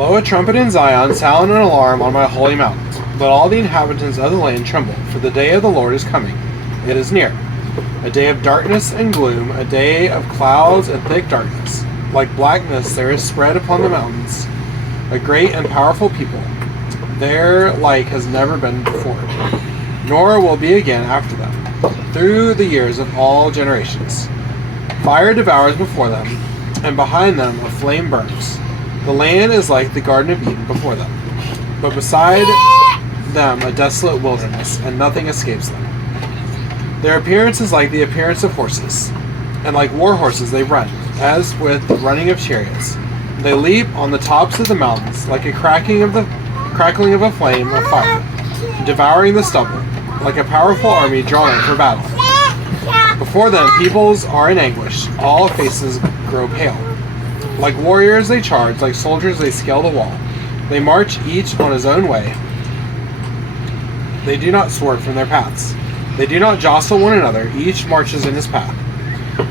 Blow a trumpet in Zion, sound an alarm on my holy mountain. Let all the inhabitants of the land tremble, for the day of the Lord is coming. It is near. A day of darkness and gloom, a day of clouds and thick darkness. Like blackness there is spread upon the mountains a great and powerful people. Their like has never been before, nor will be again after them, through the years of all generations. Fire devours before them, and behind them a flame burns. The land is like the Garden of Eden before them, but beside them a desolate wilderness, and nothing escapes them. Their appearance is like the appearance of horses, and like war horses they run, as with the running of chariots. They leap on the tops of the mountains, like a crackling of a flame of fire, devouring the stubble, like a powerful army drawn for battle. Before them peoples are in anguish, all faces grow pale. Like warriors they charge, like soldiers they scale the wall. They march each on his own way. They do not swerve from their paths. They do not jostle one another, each marches in his path.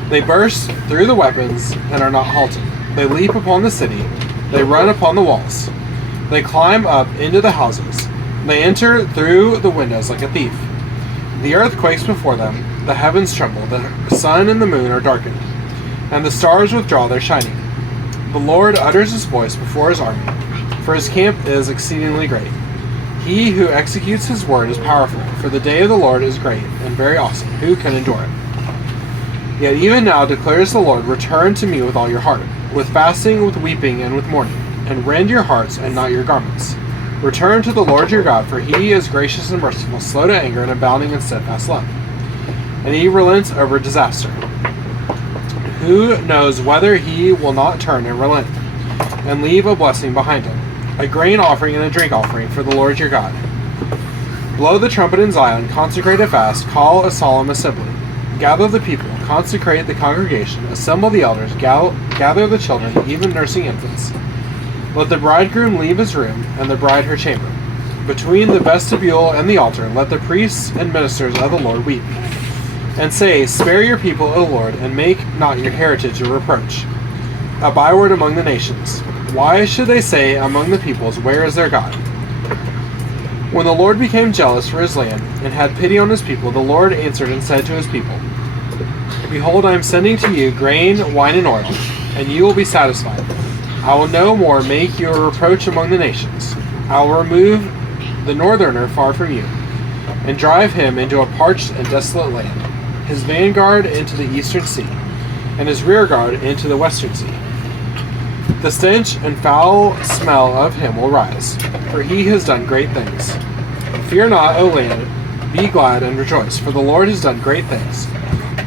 They burst through the weapons and are not halted. They leap upon the city. They run upon the walls. They climb up into the houses. They enter through the windows like a thief. The earth quakes before them. The heavens tremble. The sun and the moon are darkened, and the stars withdraw their shining. The Lord utters his voice before his army, for his camp is exceedingly great. He who executes his word is powerful, for the day of the Lord is great and very awesome. Who can endure it? Yet even now declares the Lord, return to me with all your heart, with fasting, with weeping, and with mourning, and rend your hearts and not your garments. Return to the Lord your God, for he is gracious and merciful, slow to anger, and abounding in steadfast love. And he relents over disaster. Who knows whether he will not turn and relent, and leave a blessing behind him, a grain offering and a drink offering for the Lord your God. Blow the trumpet in Zion, consecrate a fast, call a solemn assembly. Gather the people, consecrate the congregation, assemble the elders, gather the children, even nursing infants. Let the bridegroom leave his room, and the bride her chamber. Between the vestibule and the altar, let the priests and ministers of the Lord weep, and say, spare your people, O Lord, and make not your heritage a reproach, a byword among the nations. Why should they say among the peoples, where is their God? When the Lord became jealous for his land, and had pity on his people, the Lord answered and said to his people, behold, I am sending to you grain, wine, and oil, and you will be satisfied. I will no more make you a reproach among the nations. I will remove the northerner far from you, and drive him into a parched and desolate land, his vanguard into the eastern sea, and his rearguard into the western sea. The stench and foul smell of him will rise, for he has done great things. Fear not, O land, be glad and rejoice, for the Lord has done great things.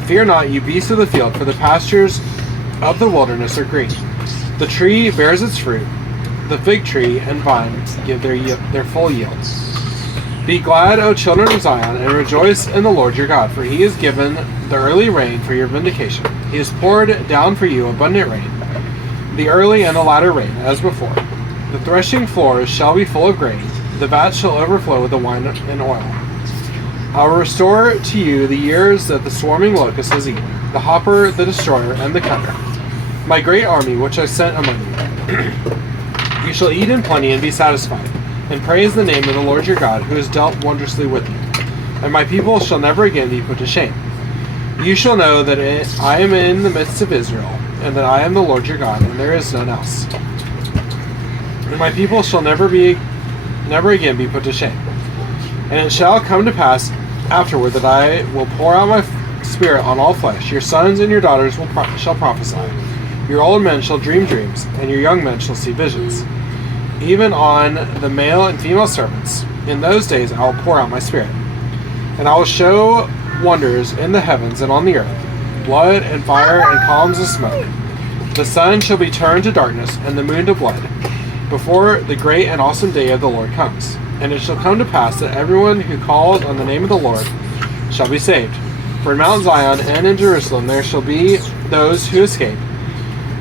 Fear not, you beasts of the field, for the pastures of the wilderness are green. The tree bears its fruit, the fig tree and vine give their full yield. Be glad, O children of Zion, and rejoice in the Lord your God, for he has given the early rain for your vindication. He has poured down for you abundant rain, the early and the latter rain, as before. The threshing floors shall be full of grain, the vats shall overflow with the wine and oil. I will restore to you the years that the swarming locust has eaten, the hopper, the destroyer, and the cutter, my great army which I sent among you. You shall eat in plenty and be satisfied, and praise the name of the Lord your God, who has dealt wondrously with you. And my people shall never again be put to shame. You shall know that I am in the midst of Israel, and that I am the Lord your God, and there is none else. And my people shall never again be put to shame. And it shall come to pass afterward that I will pour out my spirit on all flesh. Your sons and your daughters shall prophesy. Your old men shall dream dreams, and your young men shall see visions. Even on the male and female servants, in those days I will pour out my spirit. And I will show wonders in the heavens and on the earth, blood and fire and columns of smoke. The sun shall be turned to darkness, and the moon to blood, before the great and awesome day of the Lord comes. And it shall come to pass that everyone who calls on the name of the Lord shall be saved. For in Mount Zion and in Jerusalem there shall be those who escape,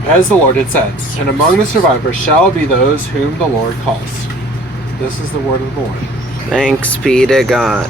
as the Lord had said, and among the survivors shall be those whom the Lord calls. This is the word of the Lord. Thanks be to God.